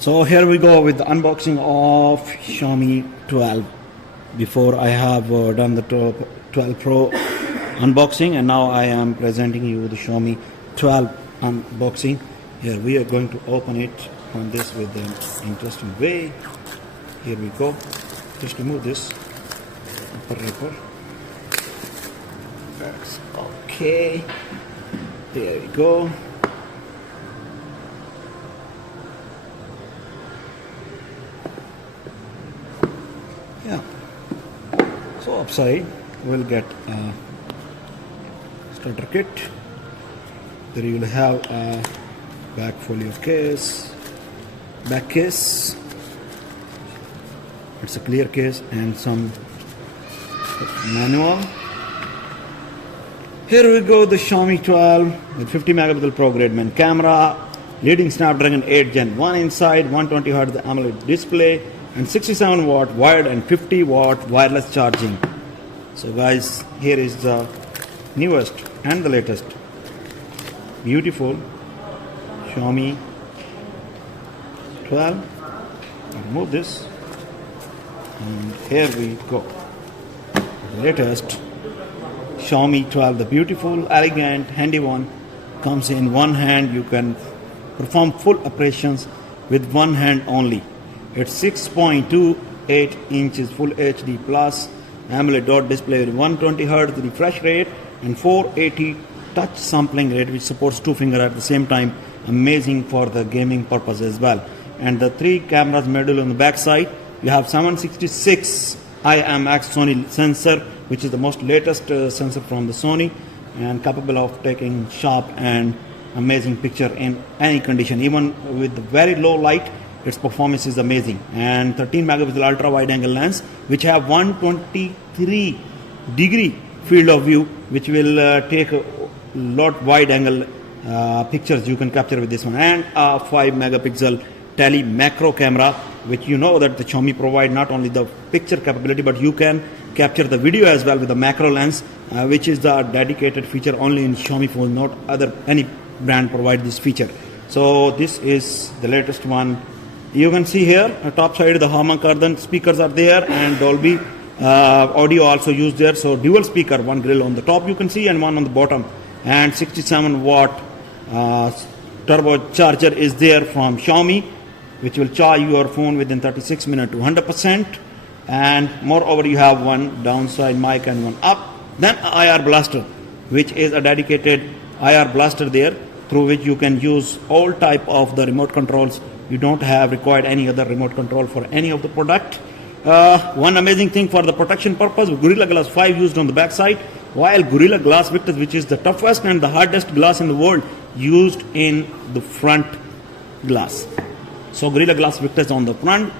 So here we go with the unboxing of Xiaomi 12. Before I have done the 12 Pro unboxing, and now I am presenting you the Xiaomi 12 unboxing. Here we are going to open it on this with an interesting way. Here we go. Just remove this upper wrapper. That's okay. There we go. Yeah. So upside we'll get a starter kit. There you will have a back folio case, back case. It's a clear case and some manual. Here we go, the Xiaomi 12 with 50 megapixel pro grade main camera, leading Snapdragon 8 Gen 1 inside, 120Hz AMOLED display, and 67 watt wired and 50 watt wireless charging. So guys, here is the newest and the latest beautiful Xiaomi 12. I'll remove this, and here we go. The latest Xiaomi 12, the beautiful, elegant, handy one, comes in one hand. You can perform full operations with one hand only. It's 6.28 inches Full HD Plus AMOLED dot display with 120 Hz refresh rate and 480 touch sampling rate, which supports two finger at the same time. Amazing for the gaming purpose as well. And the three cameras module on the back side. You have 766 IMX Sony sensor, which is the most latest sensor from the Sony, and capable of taking sharp and amazing picture in any condition, even with very low light. Its performance is amazing. And 13 megapixel ultra wide angle lens, which have 123 degree field of view, which will take a lot wide angle pictures you can capture with this one, and a 5 megapixel tele macro camera, which you know that the Xiaomi provide not only the picture capability, but you can capture the video as well with the macro lens, which is the dedicated feature only in Xiaomi phone. Not any brand provide this feature. So this is the latest one. You can see here top side the Harman Kardon speakers are there, and Dolby audio also used there. So dual speaker, one grill on the top you can see and one on the bottom, and 67 watt turbo charger is there from Xiaomi, which will charge your phone within 36 minutes to 100%. And moreover, you have one downside mic and one up. Then IR blaster, which is a dedicated IR blaster there, through which you can use all type of the remote controls. You don't have required any other remote control for any of the product. One amazing thing for the protection purpose, Gorilla Glass 5 used on the back side, while Gorilla Glass Victus, which is the toughest and the hardest glass in the world, used in the front glass. So Gorilla Glass Victus on the front.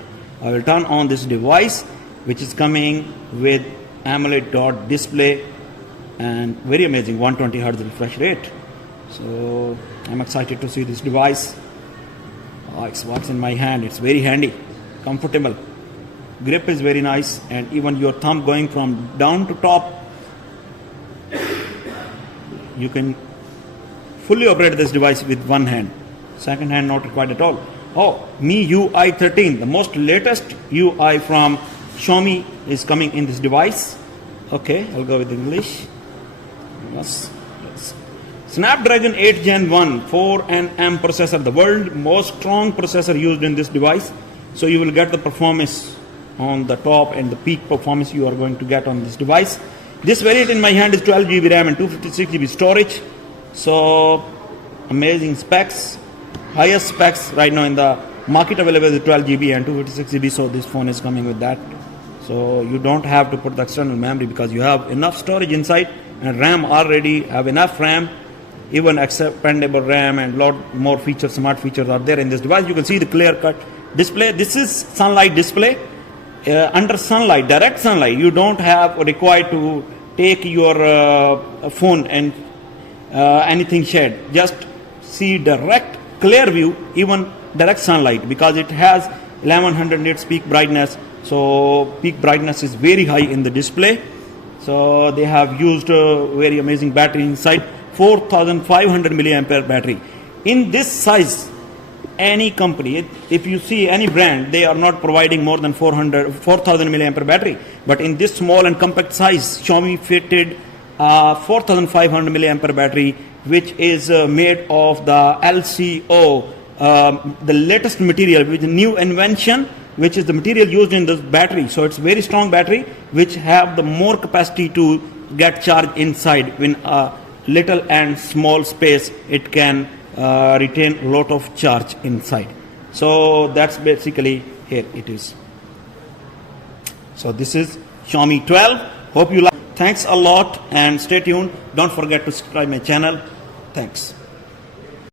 I will turn on this device, which is coming with AMOLED dot display and very amazing 120 Hz refresh rate. So I'm excited to see this device. It works in my hand. It's very handy, comfortable. Grip is very nice, and even your thumb going from down to top, you can fully operate this device with one hand. Second hand not required at all. Oh, MIUI 13, the most latest UI from Xiaomi is coming in this device. Okay, I'll go with English. Yes. Snapdragon 8 Gen 1 4nm processor, the world's most strong processor used in this device. So you will get the performance on the top and the peak performance you are going to get on this device. This variant in my hand is 12 GB RAM and 256 GB storage. So amazing specs. Highest specs right now in the market available is 12 GB and 256 GB. So this phone is coming with that. So you don't have to put the external memory because you have enough storage inside, and RAM already have enough RAM. Even expandable RAM and lot more features, smart features are there in this device. You can see the clear cut display. This is sunlight display. Under sunlight, direct sunlight, you don't have required to take your phone and anything shade. Just see direct clear view, even direct sunlight, because it has 1100 nits peak brightness. So peak brightness is very high in the display. So they have used a very amazing battery inside, 4500 milliampere battery. In this size, any company. If you see any brand, they are not providing more than 4000 milliampere battery. But in this small and compact size, Xiaomi fitted 4500 milliampere battery, which is made of the LCO, the latest material with new invention, which is the material used in this battery. So it's very strong battery, which have the more capacity to get charge inside. In a little and small space, it can retain a lot of charge inside. So that's basically, here it is. So this is Xiaomi 12. Hope you like. Thanks a lot and stay tuned. Don't forget to subscribe my channel. Thanks.